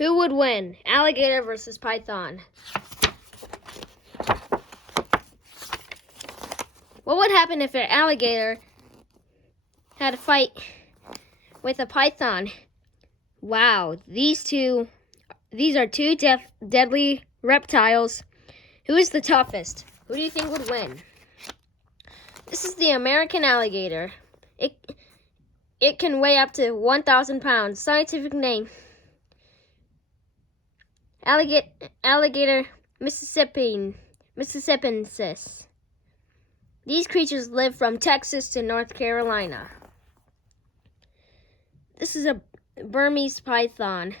Who would win? Alligator versus python. What would happen if an alligator had a fight with a python? Wow, these are two deadly reptiles. Who is the toughest? Who do you think would win? This is the American alligator. It can weigh up to 1,000 pounds. Scientific name: Alligator mississippiensis. These creatures live from Texas to North Carolina. This is a Burmese python.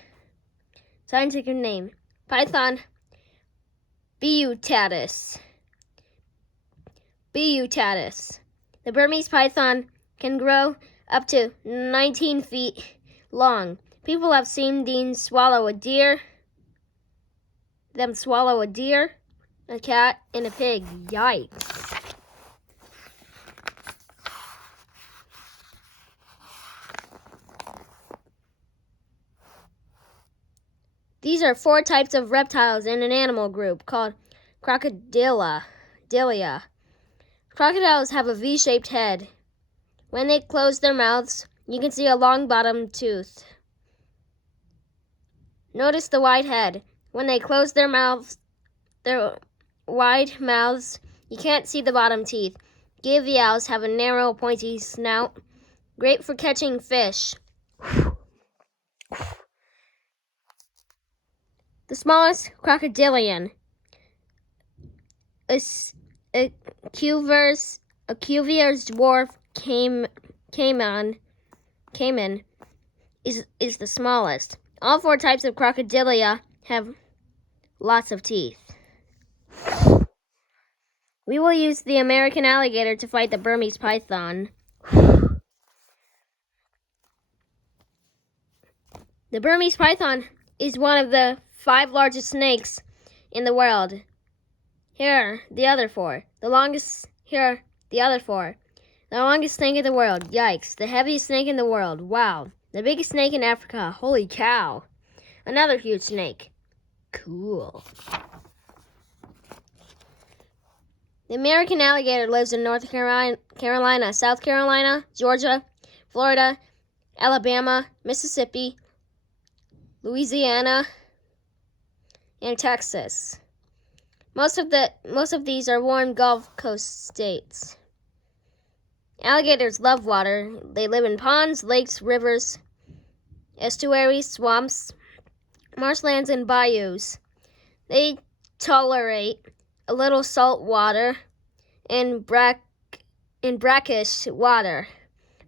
Scientific name: Python beutatus. The Burmese python can grow up to 19 feet long. People have seen them swallow a deer, a cat, and a pig. Yikes. These are 4 types of reptiles in an animal group called crocodilia. Crocodiles have a V-shaped head. When they close their mouths, you can see a long bottom tooth. Notice the wide head. When they close their wide mouths, you can't see the bottom teeth. Gavials have a narrow, pointy snout, great for catching fish. The smallest crocodilian, a Cuvier's dwarf caiman, is the smallest. All 4 types of crocodilia have lots of teeth. We will use the American alligator to fight the Burmese python. The Burmese python is one of the 5 largest snakes in the world. Here are the other 4. The longest snake in the world. Yikes. The heaviest snake in the world. Wow. The biggest snake in Africa. Holy cow. Another huge snake. Cool. The American alligator lives in North Carolina, South Carolina, Georgia, Florida, Alabama, Mississippi, Louisiana, and Texas. Most of these are warm Gulf Coast states. Alligators love water. They live in ponds, lakes, rivers, estuaries, swamps, marshlands, and bayous. They tolerate a little salt water and brackish water,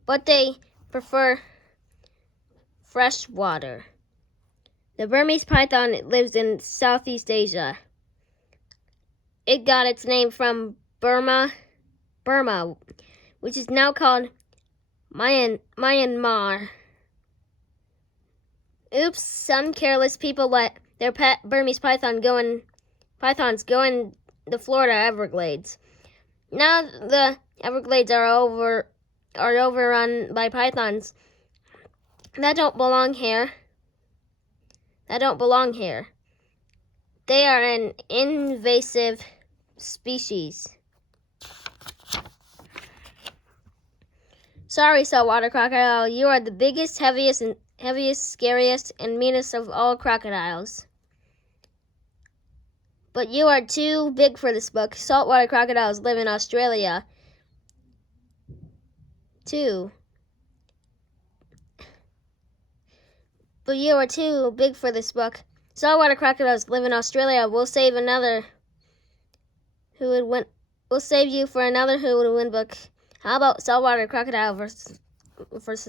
but they prefer fresh water. The Burmese python lives in Southeast Asia. It got its name from Burma, which is now called Myanmar. Oops, some careless people let their pet Burmese pythons go in the Florida Everglades. Now the Everglades are overrun by pythons that don't belong here. They are an invasive species. Sorry, saltwater crocodile, you are the biggest, heaviest, scariest, and meanest of all crocodiles. But you are too big for this book. Saltwater crocodiles live in Australia, too. But you are too big for this book. Saltwater crocodiles live in Australia. We'll save you for another Who Would Win book. How about saltwater crocodile versus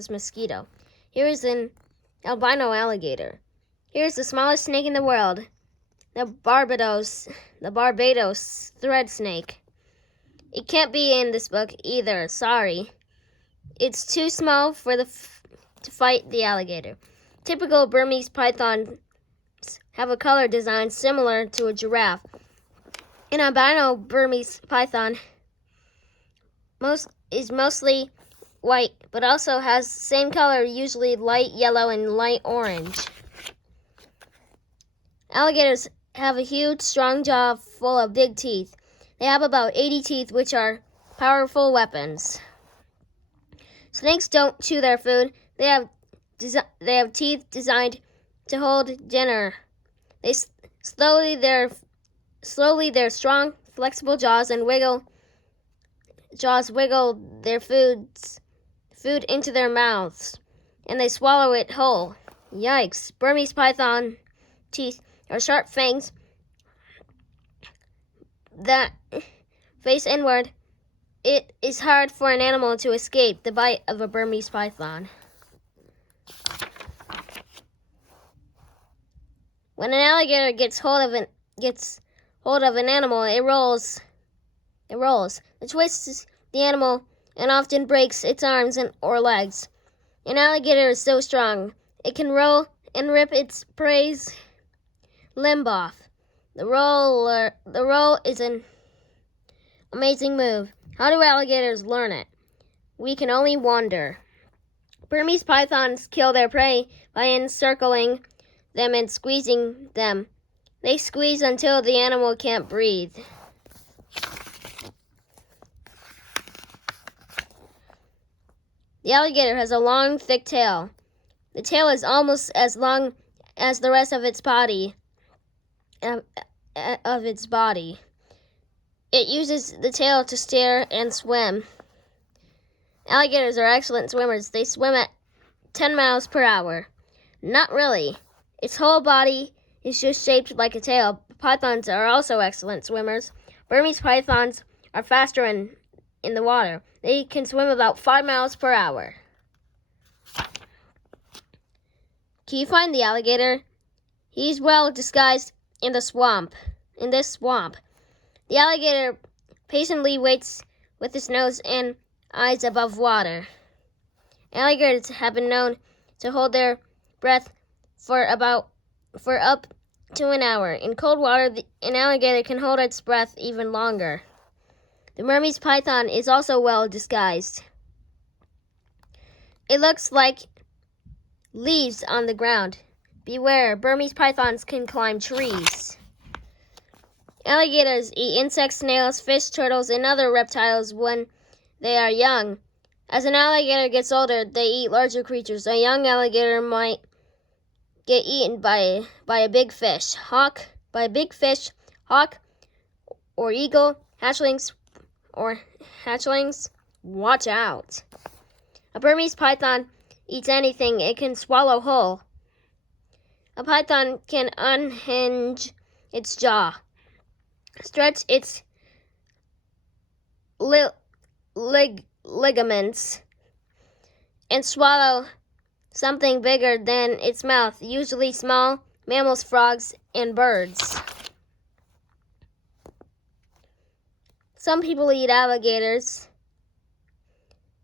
mosquito? Here is an albino alligator. Here's the smallest snake in the world, the Barbados thread snake. It can't be in this book either. Sorry, it's too small to fight the alligator. Typical Burmese pythons have a color design similar to a giraffe. An albino Burmese python is mostly white, but also has the same color, usually light yellow and light orange. Alligators have a huge, strong jaw full of big teeth. They have about 80 teeth, which are powerful weapons. Snakes don't chew their food. They have teeth designed to hold dinner. Slowly their strong, flexible jaws wiggle their food into their mouths, and they swallow it whole. Yikes! Burmese python teeth are sharp fangs that face inward. It is hard for an animal to escape the bite of a Burmese python. When an alligator gets hold of an animal, it rolls. It twists the animal and often breaks its arms or legs. An alligator is so strong, it can roll and rip its prey's limb off. The roll is an amazing move. How do alligators learn it? We can only wonder. Burmese pythons kill their prey by encircling them and squeezing them. They squeeze until the animal can't breathe. The alligator has a long, thick tail. The tail is almost as long as the rest of its body. It uses the tail to steer and swim. Alligators are excellent swimmers. They swim at 10 miles per hour. Not really. Its whole body is just shaped like a tail. Pythons are also excellent swimmers. Burmese pythons are faster in the water. They can swim about 5 miles per hour. Can you find the alligator? He's well disguised in this swamp. The alligator patiently waits with his nose and eyes above water. Alligators have been known to hold their breath for up to an hour. In cold water, an alligator can hold its breath even longer. The Burmese python is also well disguised. It looks like leaves on the ground. Beware, Burmese pythons can climb trees. Alligators eat insects, snails, fish, turtles, and other reptiles when they are young. As an alligator gets older, they eat larger creatures. A young alligator might get eaten by a big fish, hawk, or eagle, hatchlings. Watch out. A Burmese python eats anything it can swallow whole. A python can unhinge its jaw, stretch its ligaments, and swallow something bigger than its mouth, usually small mammals, frogs, and birds. Some people eat alligators.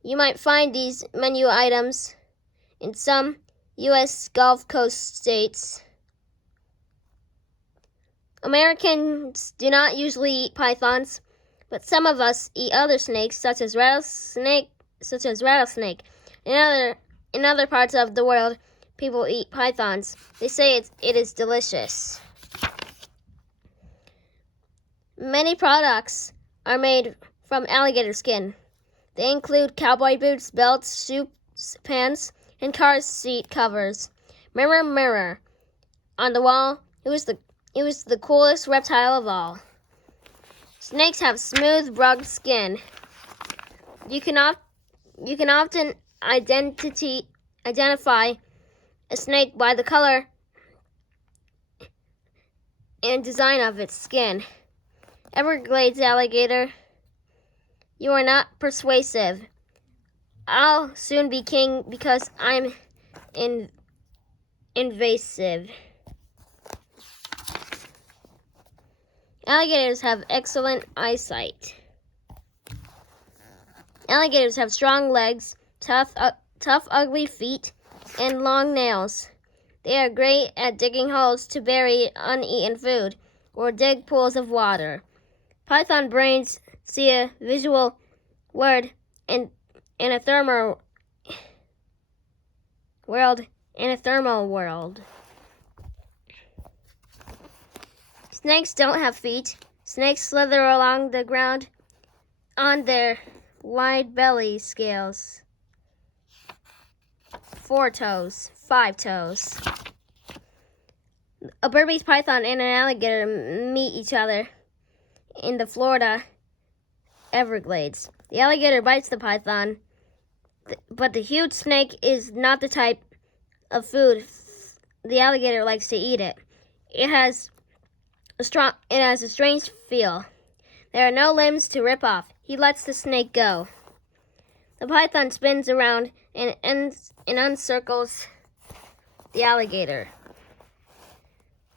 You might find these menu items in some U.S. Gulf Coast states. Americans do not usually eat pythons, but some of us eat other snakes, such as rattlesnake. In other parts of the world, people eat pythons. They say it is delicious. Many products are made from alligator skin. They include cowboy boots, belts, soups, pans, and car seat covers. Mirror, mirror on the wall, who is the coolest reptile of all? Snakes have smooth, rugged skin. You can often identify a snake by the color and design of its skin. Everglades alligator, you are not persuasive. I'll soon be king because I'm invasive. Alligators have excellent eyesight. Alligators have strong legs, tough, ugly feet, and long nails. They are great at digging holes to bury uneaten food or dig pools of water. Python brains see a visual world in a thermal world. Snakes don't have feet. Snakes slither along the ground on their wide belly scales. 4 toes, 5 toes. A Burmese python and an alligator meet each other in the Florida Everglades. The alligator bites the python, but the huge snake is not the type of food the alligator likes to eat it. It has a strange feel. There are no limbs to rip off. He lets the snake go. The python spins around and encircles the alligator.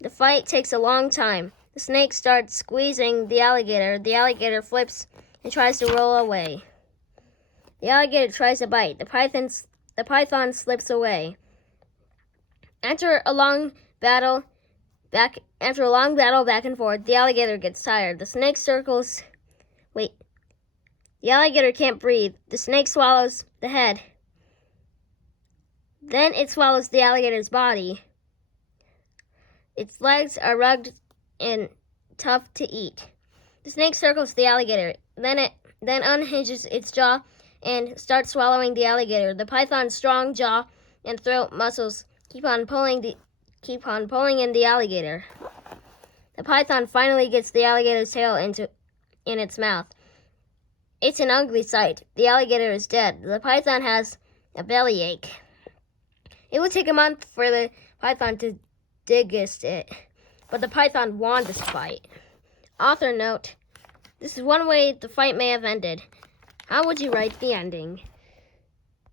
The fight takes a long time. The snake starts squeezing the alligator. The alligator flips and tries to roll away. The alligator tries to bite. The python slips away. After a long battle back and forth, the alligator gets tired. The snake circles. Wait. The alligator can't breathe. The snake swallows the head. Then it swallows the alligator's body. Its legs are rugged and tough to eat. The snake circles the alligator. Then unhinges its jaw and starts swallowing the alligator. The python's strong jaw and throat muscles keep on pulling in the alligator. The python finally gets the alligator's tail in its mouth. It's an ugly sight. The alligator is dead. The python has a bellyache. It would take a month for the python to digest it, but the python won this fight. Author note: this is one way the fight may have ended. How would you write the ending?